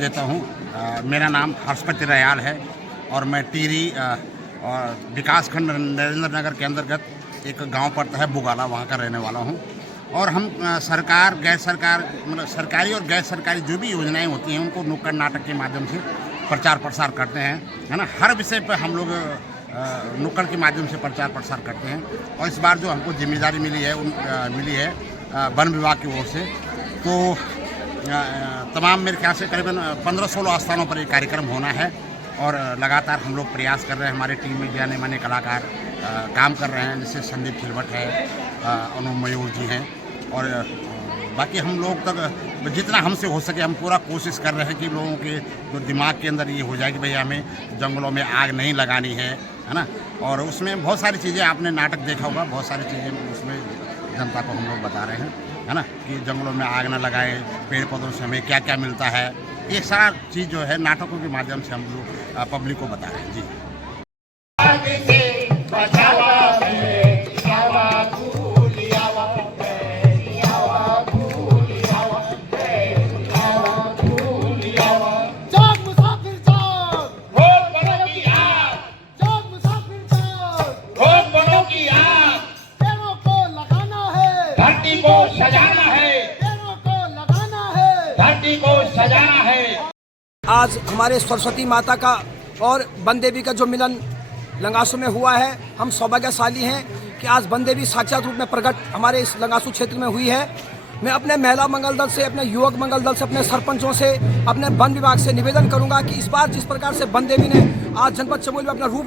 देता हूँ। मेरा नाम हर्षपति रयाल है और मैं टिहरी और विकासखंड नरेंद्र नगर के अंतर्गत एक गांव पड़ता है बुगाला, वहाँ का रहने वाला हूँ। और हम सरकार, गैर सरकार, मतलब सरकारी और गैर सरकारी जो भी योजनाएं होती हैं उनको नुक्कड़ नाटक के माध्यम से प्रचार प्रसार करते हैं, है ना। हर विषय पर हम लोग नुक्कड़ के माध्यम से प्रचार प्रसार करते हैं। और इस बार जो हमको जिम्मेदारी मिली है वन विभाग की ओर से, तो तमाम मेरे ख्याल से करीबन 15-16 स्थानों पर ये कार्यक्रम होना है। और लगातार हम लोग प्रयास कर रहे हैं। हमारे टीम में जाने माने कलाकार काम कर रहे हैं, जैसे संदीप खिलवट है, अनु मयूर जी हैं। और बाकी हम लोग तक जितना हमसे हो सके हम पूरा कोशिश कर रहे हैं कि लोगों के जो दिमाग के अंदर ये हो जाए कि भाई हमें जंगलों में आग नहीं लगानी है ना। और उसमें बहुत सारी चीज़ें, आपने नाटक देखा होगा, बहुत सारी चीज़ें उसमें जनता को हम लोग बता रहे हैं, है ना, कि जंगलों में आग ना लगाएं, पेड़ पौधों से हमें क्या क्या मिलता है। ये सारा चीज़ जो है नाटकों के माध्यम से हम लोग पब्लिक को बता रहे हैं। जी। आज हमारे सरस्वती माता का और वन देवी का जो मिलन लंगासू में हुआ है, हम सौभाग्यशाली हैं कि आज वन देवी साक्षात रूप में प्रकट हमारे इस लंगासू क्षेत्र में हुई है। मैं अपने महिला मंगल दल से, अपने युवक मंगल दल से, अपने सरपंचों से, अपने वन विभाग से निवेदन करूंगा कि इस बार जिस प्रकार से वन देवी ने आज जनपद चमोली में अपना रूप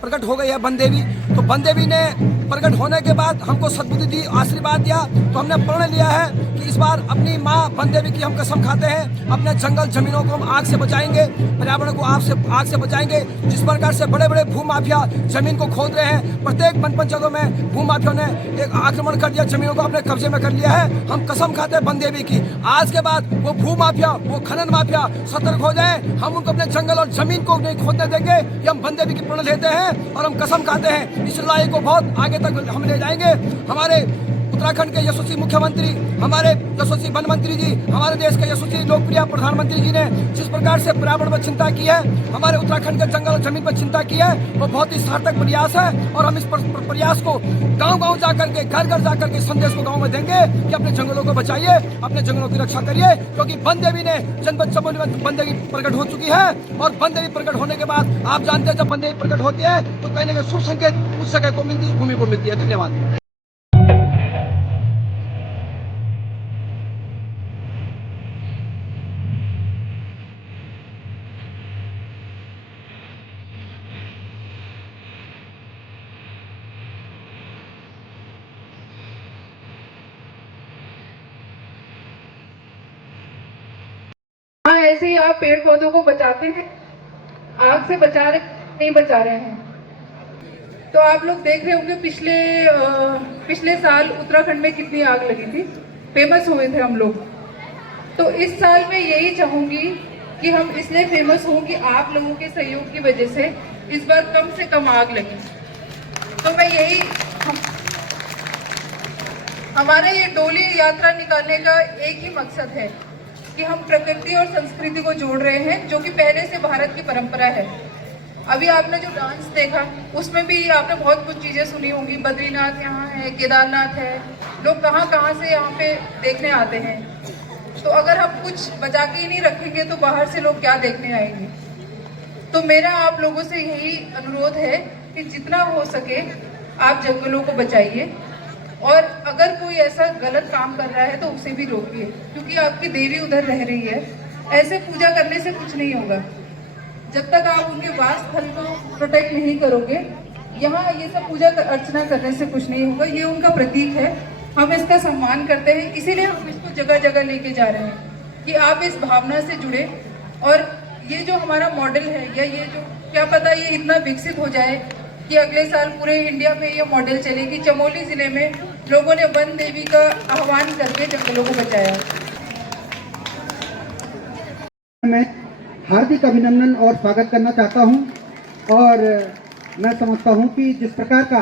प्रकट हो गई है वन देवी, तो वन देवी ने प्रकट होने के बाद हमको सद्बुद्धि दी, आशीर्वाद दिया, तो हमने प्रण लिया है कि इस बार अपनी माँ वन देवी की हम कसम खाते हैं, अपने जंगल जमीनों को हम आग से बचाएंगे, पर्यावरण को आग से बचाएंगे। जिस प्रकार से बड़े बड़े भूमाफिया जमीन को खोद रहे हैं, प्रत्येक वन पंचायतों में भूमाफियों ने एक आक्रमण कर दिया, जमीनों को अपने कब्जे में कर लिया है। हम कसम खाते हैं वन देवी की, आज के बाद वो भूमाफिया, वो खनन माफिया सतर्क हो जाए, हम उनको अपने जंगल और जमीन को नहीं खोदने देंगे। ये हम वन देवी की प्रण लेते हैं और हम कसम खाते हैं इस लड़ाई को बहुत आगे तक हम ले जाएंगे। हमारे उत्तराखंड के यशस्वी मुख्यमंत्री, हमारे यशस्वी वन मंत्री जी, हमारे देश के यशस्वी लोकप्रिय प्रधानमंत्री जी ने जिस प्रकार से पर्यावरण पर चिंता की है, हमारे उत्तराखंड के जंगल और जमीन पर चिंता की है, वो बहुत ही सार्थक प्रयास है। और हम इस प्रयास को गांव-गांव जाकर के, घर-घर जाकर के संदेश को गांव में देंगे कि अपने जंगलों को बचाइए, अपने जंगलों की रक्षा करिए, क्योंकि वन देवी ने जनपद चमोली में वन देवी प्रकट हो चुकी है। और वन देवी प्रकट होने के बाद आप जानते हैं जब वन देवी प्रकट होती है तो कहीं ना कहीं शुभ संकेत उस जगह को मिलती है, भूमि को मिलती है। धन्यवाद। हाँ, ऐसे ही आप पेड़ पौधों को बचाते हैं, आग से बचा रहे नहीं बचा रहे हैं। तो आप लोग देख रहे होंगे पिछले साल उत्तराखंड में कितनी आग लगी थी, फेमस हुए थे हम लोग। तो इस साल मैं यही चाहूंगी कि हम इसलिए फेमस हों कि आप लोगों के सहयोग की वजह से इस बार कम से कम आग लगी। तो मैं यही, हमारा ये डोली यात्रा निकालने का एक ही मकसद है कि हम प्रकृति और संस्कृति को जोड़ रहे हैं, जो कि पहले से भारत की परंपरा है। अभी आपने जो डांस देखा उसमें भी आपने बहुत कुछ चीजें सुनी होंगी। बद्रीनाथ यहाँ है, केदारनाथ है, लोग कहाँ कहाँ से यहाँ पे देखने आते हैं। तो अगर हम कुछ बचा के ही नहीं रखेंगे तो बाहर से लोग क्या देखने आएंगे। तो मेरा आप लोगों से यही अनुरोध है कि जितना हो सके आप जंगलों को बचाइए, और अगर कोई ऐसा गलत काम कर रहा है तो उसे भी रोकिए, क्योंकि आपकी देवी उधर रह रही है। ऐसे पूजा करने से कुछ नहीं होगा जब तक आप उनके वास स्थल को प्रोटेक्ट नहीं करोगे। यहाँ ये सब पूजा अर्चना करने से कुछ नहीं होगा, ये उनका प्रतीक है, हम इसका सम्मान करते हैं, इसीलिए हम इसको जगह जगह लेके जा रहे हैं कि आप इस भावना से जुड़े। और ये जो हमारा मॉडल है, या ये जो, क्या पता ये इतना विकसित हो जाए कि अगले साल पूरे इंडिया में ये मॉडल चलेगी। चमोली जिले में लोगों ने वन देवी का आह्वान करके जंगलों को बचाया। मैं हार्दिक अभिनंदन और स्वागत करना चाहता हूं। और मैं समझता हूं कि जिस प्रकार का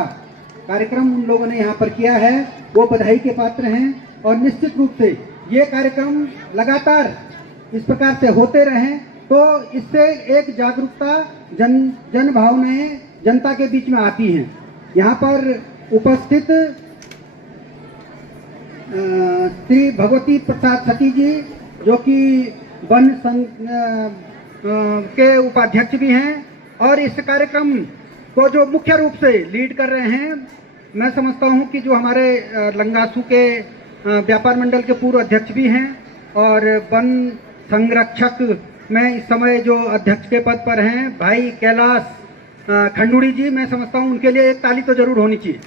कार्यक्रम उन लोगों ने यहां पर किया है वो बधाई के पात्र हैं। और निश्चित रूप से ये कार्यक्रम लगातार इस प्रकार से होते रहें तो इससे एक जागरूकता जन भावनाएं जनता के बीच में आती हैं। यहाँ पर उपस्थित श्री भगवती प्रसाद सती जी जो कि वन संघ के उपाध्यक्ष भी हैं और इस कार्यक्रम को जो मुख्य रूप से लीड कर रहे हैं, मैं समझता हूं कि जो हमारे लंगासू के व्यापार मंडल के पूर्व अध्यक्ष भी हैं और वन संरक्षक में इस समय जो अध्यक्ष के पद पर हैं भाई कैलाश खंडूड़ी जी, मैं समझता हूं उनके लिए एक ताली तो जरूर होनी चाहिए।